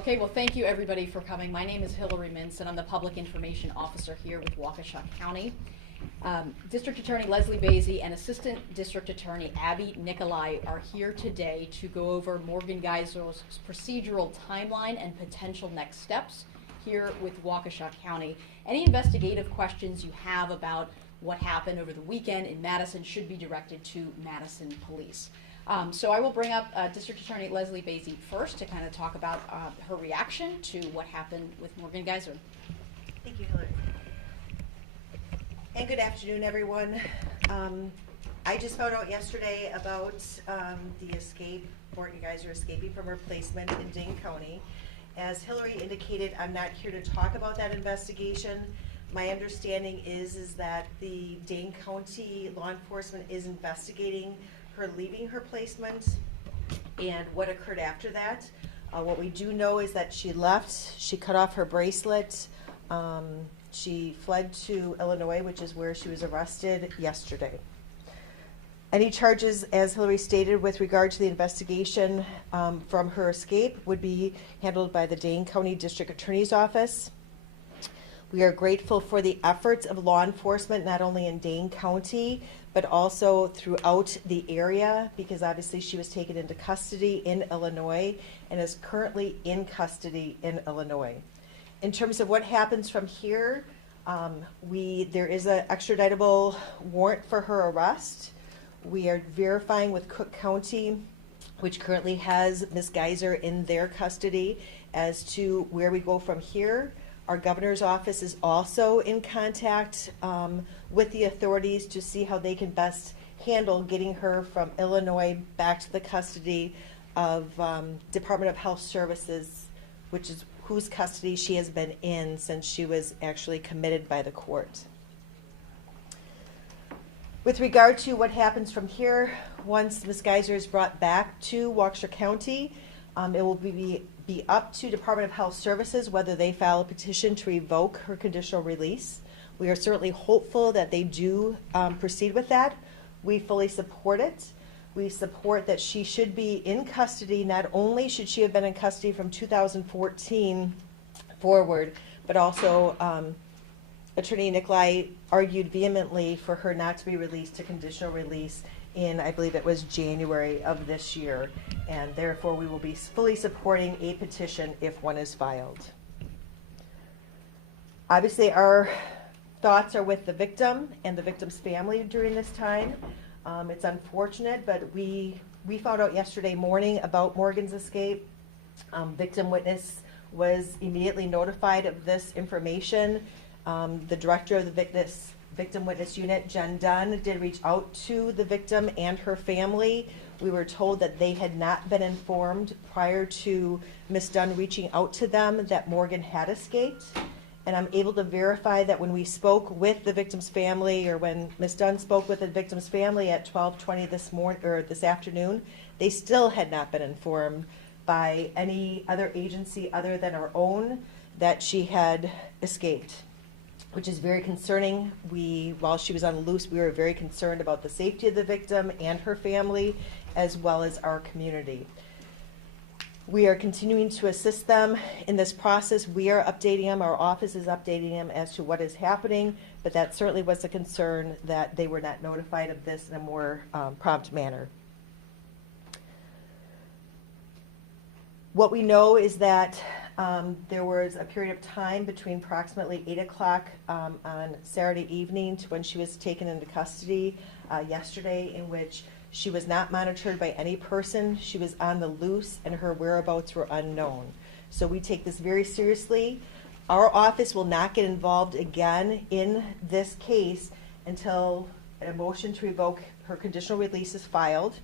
Okay, well, thank you everybody for coming. My name is Hillary Mintz, and I'm the Public Information Officer here with Waukesha County. District Attorney Leslie Basie and Assistant District Attorney Abby Nicolai are here today to go over Morgan Geyser's procedural timeline and potential next steps here with Waukesha County. Any investigative questions you have about what happened over the weekend in Madison should be directed to Madison Police. So I will bring up District Attorney Leslie Basie first to kind of talk about her reaction to what happened with Morgan Geyser. Thank you, Hillary. And good afternoon, everyone. I just found out yesterday about the escape, Morgan Geyser escaping from her placement in Dane County. As Hillary indicated, I'm not here to talk about that investigation. My understanding is that the Dane County law enforcement is investigating her leaving her placement and what occurred after that. What we do know is that she left, she cut off her bracelet, she fled to Illinois, which is where she was arrested yesterday. Any charges, as Hillary stated, with regard to the investigation from her escape would be handled by the Dane County District Attorney's Office. We are grateful for the efforts of law enforcement, not only in Dane County, but also throughout the area, because obviously she was taken into custody in Illinois and is currently in custody in Illinois. In terms of what happens from here, there is an extraditable warrant for her arrest. We are verifying with Cook County, which currently has Ms. Geyser in their custody, as to where we go from here. Our governor's office is also in contact with the authorities to see how they can best handle getting her from Illinois back to the custody of Department of Health Services, which is whose custody she has been in since she was actually committed by the court. With regard to what happens from here, once Ms. Geyser is brought back to Waukesha County, it will be up to Department of Health Services whether they file a petition to revoke her conditional release. We are certainly hopeful that they do proceed with that. We fully support it. We support that she should be in custody. Not only should she have been in custody from 2014 forward, but also Attorney Nicolai argued vehemently for her not to be released to conditional release in, I believe it was January of this year, and therefore we will be fully supporting a petition if one is filed. Obviously our thoughts are with the victim and the victim's family during this time. It's unfortunate, but we found out yesterday morning about Morgan's escape. Victim witness was immediately notified of this information. The director of the Victim Witness Unit, Jen Dunn, did reach out to the victim and her family. We were told that they had not been informed prior to Ms. Dunn reaching out to them that Morgan had escaped. And I'm able to verify that when we spoke with the victim's family, or when Ms. Dunn spoke with the victim's family at 12:20 this afternoon, they still had not been informed by any other agency other than our own that she had escaped, which is very concerning. While she was on loose, we were very concerned about the safety of the victim and her family, as well as our community. We are continuing to assist them in this process. We are updating them, our office is updating them as to what is happening, but that certainly was a concern that they were not notified of this in a more prompt manner. What we know is that there was a period of time between approximately 8 o'clock on Saturday evening to when she was taken into custody yesterday, in which she was not monitored by any person. She was on the loose and her whereabouts were unknown. So we take this very seriously. Our office will not get involved again in this case until a motion to revoke her conditional release is filed.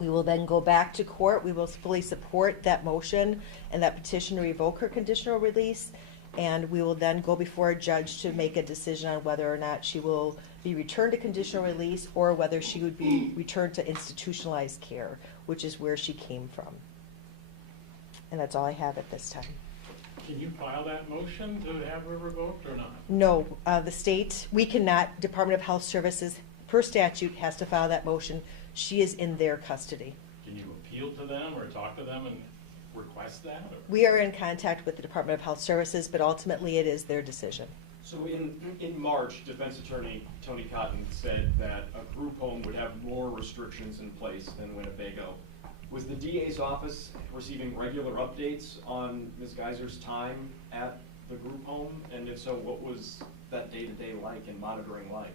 We will then go back to court. We will fully support that motion and that petition to revoke her conditional release, and we will then go before a judge to make a decision on whether or not she will be returned to conditional release or whether she would be returned to institutionalized care, which is where she came from. And that's all I have at this time. Can you file that motion to have her revoked or not? No, the state, we cannot. Department of Health Services, per statute, has to file that motion. She is in their custody. Can you appeal to them or talk to them and request that? Or? We are in contact with the Department of Health Services, but ultimately it is their decision. So in March, Defense Attorney Tony Cotton said that a group home would have more restrictions in place than Winnebago. Was the DA's office receiving regular updates on Ms. Geyser's time at the group home? And if so, what was that day-to-day like and monitoring like?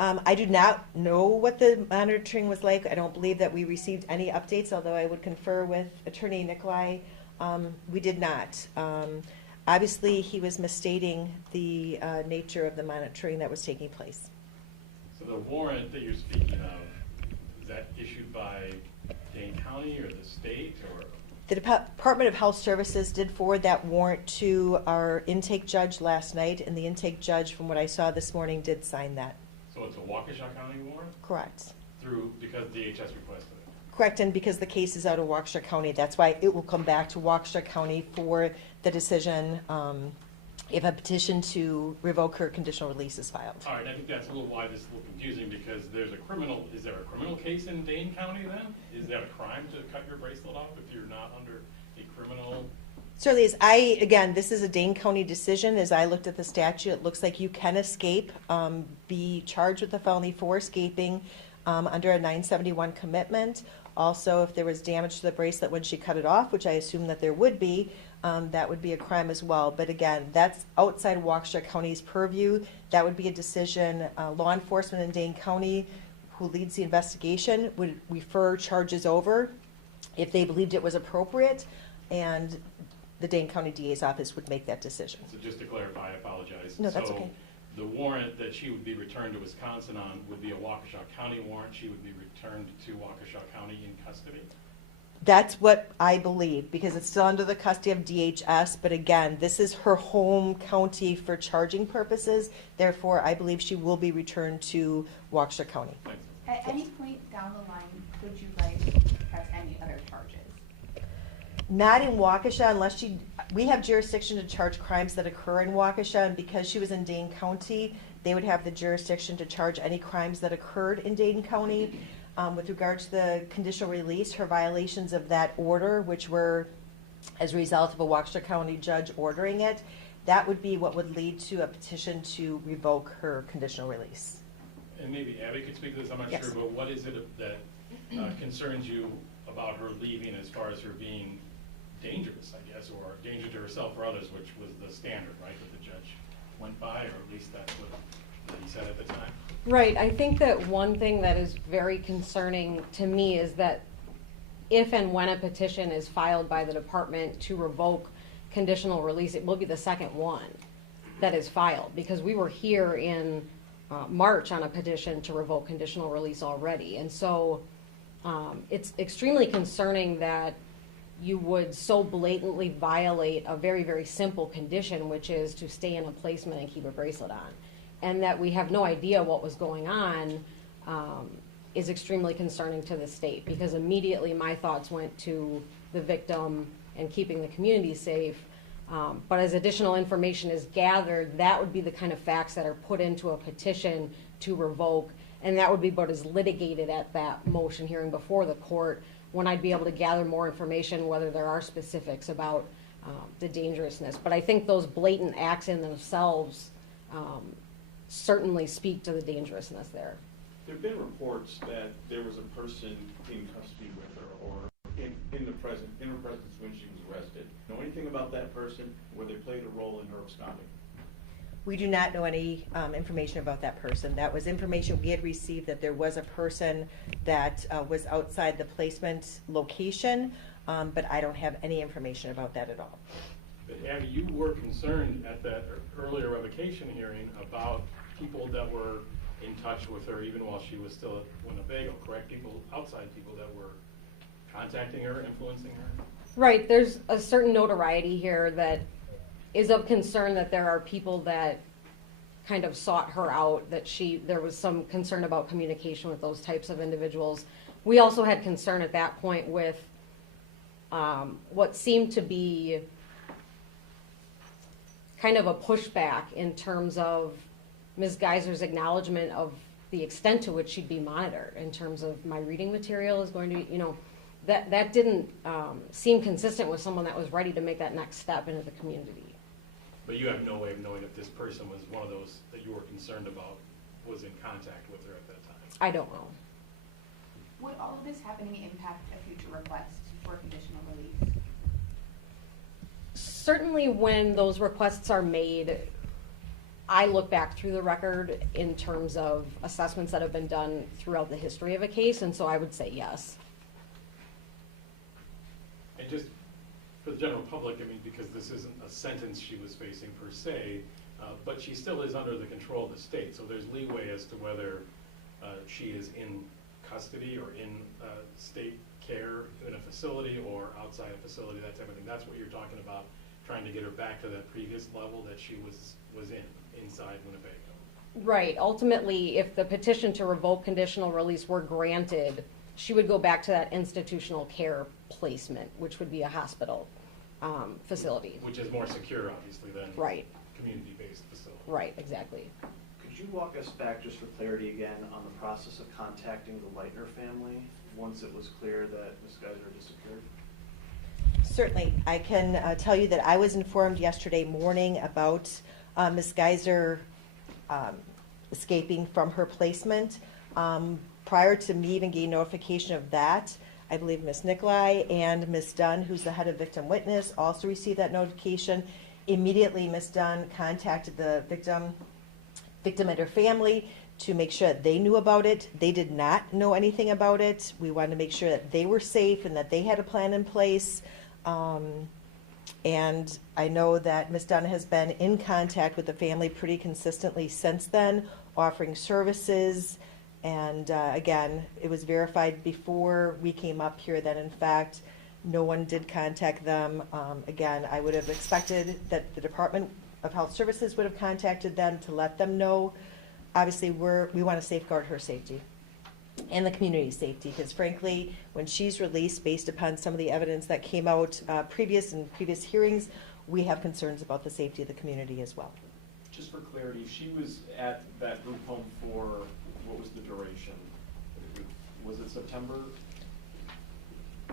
I do not know what the monitoring was like. I don't believe that we received any updates, although I would confer with Attorney Nicolai. We did not. Obviously, he was misstating the nature of the monitoring that was taking place. So the warrant that you're speaking of, is that issued by Dane County or the state or? The Department of Health Services did forward that warrant to our intake judge last night, and the intake judge, from what I saw this morning, did sign that. So it's a Waukesha County warrant? Correct. Because DHS requested it? Correct, and because the case is out of Waukesha County, that's why it will come back to Waukesha County for the decision if a petition to revoke her conditional release is filed. All right, I think that's a little why this is a little confusing, because is there a criminal case in Dane County then? Is that a crime to cut your bracelet off if you're not under a criminal? Certainly is. Again, this is a Dane County decision. As I looked at the statute, it looks like you can escape, be charged with a felony for escaping under a 971 commitment. Also, if there was damage to the bracelet when she cut it off, which I assume that there would be, that would be a crime as well. But again, that's outside Waukesha County's purview. That would be a decision. Law enforcement in Dane County, who leads the investigation, would refer charges over if they believed it was appropriate, and the Dane County DA's office would make that decision. So just to clarify, I apologize. No, that's okay. The warrant that she would be returned to Wisconsin on would be a Waukesha County warrant. She would be returned to Waukesha County in custody? That's what I believe, because it's still under the custody of DHS, but again, this is her home county for charging purposes. Therefore, I believe she will be returned to Waukesha County. Thanks. At any point down the line, could you guys press any other charges? Not in Waukesha unless we have jurisdiction to charge crimes that occur in Waukesha, and because she was in Dane County, they would have the jurisdiction to charge any crimes that occurred in Dane County. With regard to the conditional release, her violations of that order, which were as a result of a Waukesha County judge ordering it, that would be what would lead to a petition to revoke her conditional release. And maybe Abby could speak to this, I'm not Yes. sure, but what is it that concerns you about her leaving as far as her being dangerous, I guess, or danger to herself or others, which was the standard, right, that the judge went by, or at least that's what he said at the time? Right, I think that one thing that is very concerning to me is that if and when a petition is filed by the department to revoke conditional release, it will be the second one that is filed, because we were here in March on a petition to revoke conditional release already. And so it's extremely concerning that you would so blatantly violate a very, very simple condition, which is to stay in a placement and keep a bracelet on. And that we have no idea what was going on is extremely concerning to the state, because immediately my thoughts went to the victim and keeping the community safe. But as additional information is gathered, that would be the kind of facts that are put into a petition to revoke, and that would be what is litigated at that motion hearing before the court, when I'd be able to gather more information, whether there are specifics about the dangerousness. But I think those blatant acts in themselves certainly speak to the dangerousness there. There have been reports that there was a person in custody with her, or in her presence when she was arrested. Know anything about that person, where they played a role in her absconding? We do not know any information about that person. That was information we had received, that there was a person that was outside the placement location, but I don't have any information about that at all. But Abby, you were concerned at that earlier revocation hearing about people that were in touch with her even while she was still at Winnebago, correct? Outside people that were contacting her, influencing her? Right, there's a certain notoriety here that is of concern, that there are people that kind of sought her out, that there was some concern about communication with those types of individuals. We also had concern at that point with what seemed to be kind of a pushback in terms of Ms. Geyser's acknowledgement of the extent to which she'd be monitored, in terms of my reading material is going to be, that didn't seem consistent with someone that was ready to make that next step into the community. But you have no way of knowing if this person was one of those that you were concerned about, was in contact with her at that time? I don't know. Would all of this happening impact a future request for conditional release? Certainly when those requests are made, I look back through the record in terms of assessments that have been done throughout the history of a case, and so I would say yes. And just for the general public, I mean, because this isn't a sentence she was facing per se, but she still is under the control of the state, so there's leeway as to whether she is in custody or in state care in a facility or outside a facility, that type of thing. That's what you're talking about, trying to get her back to that previous level that she was in, inside Winnebago. Right. Ultimately, if the petition to revoke conditional release were granted, she would go back to that institutional care placement, which would be a hospital facility. Which is more secure, obviously, than Right. community-based facility. Right, exactly. Could you walk us back, just for clarity again, on the process of contacting the Leitner family once it was clear that Ms. Geyser disappeared? Certainly. I can tell you that I was informed yesterday morning about Ms. Geyser escaping from her placement. Prior to me even getting notification of that, I believe Ms. Nicolai and Ms. Dunn, who's the head of victim witness, also received that notification. Immediately, Ms. Dunn contacted the victim and her family to make sure that they knew about it. They did not know anything about it. We wanted to make sure that they were safe and that they had a plan in place. And I know that Ms. Dunn has been in contact with the family pretty consistently since then, offering services. And again, it was verified before we came up here that in fact no one did contact them. Again, I would have expected that the Department of Health Services would have contacted them to let them know. Obviously, we want to safeguard her safety and the community's safety, because frankly, when she's released, based upon some of the evidence that came out previous hearings, we have concerns about the safety of the community as well. Just for clarity, she was at that group home for, what was the duration? Was it September?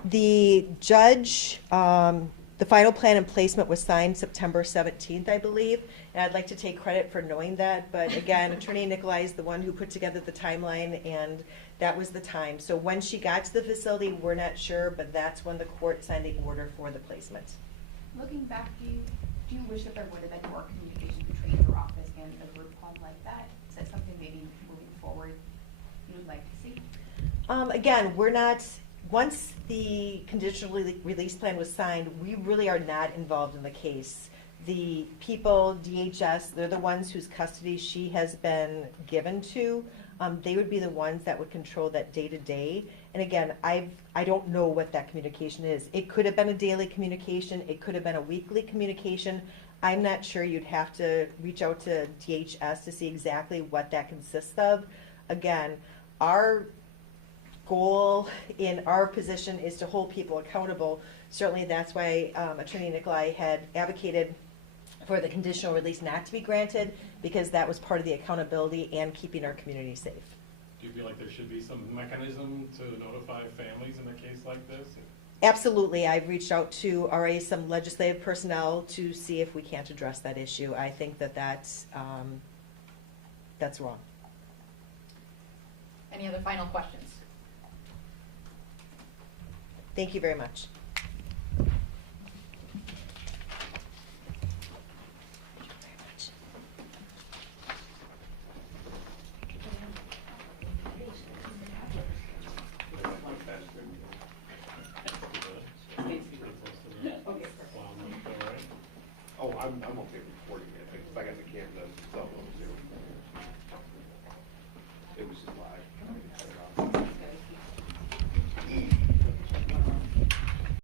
The judge, the final plan and placement was signed September 17th, I believe, and I'd like to take credit for knowing that, but again, Attorney Nicolai is the one who put together the timeline, and that was the time. So when she got to the facility, we're not sure, but that's when the court signed the order for the placement. Looking back, do you wish that there would have been more communication between your office and a group home like that? Is that something maybe moving forward you would like to see? Again, we're not, once the conditional release plan was signed, we really are not involved in the case. The people, DHS, they're the ones whose custody she has been given to. They would be the ones that would control that day-to-day. And again, I don't know what that communication is. It could have been a daily communication. It could have been a weekly communication. I'm not sure. You'd have to reach out to DHS to see exactly what that consists of. Again, our goal in our position is to hold people accountable. Certainly that's why Attorney Nicolai had advocated for the conditional release not to be granted, because that was part of the accountability and keeping our community safe. Do you feel like there should be some mechanism to notify families in a case like this? Absolutely. I've reached out to already some legislative personnel to see if we can't address that issue. I think that that's wrong. Any other final questions? Thank you very much. Oh, I'm okay recording it, if I got the camera.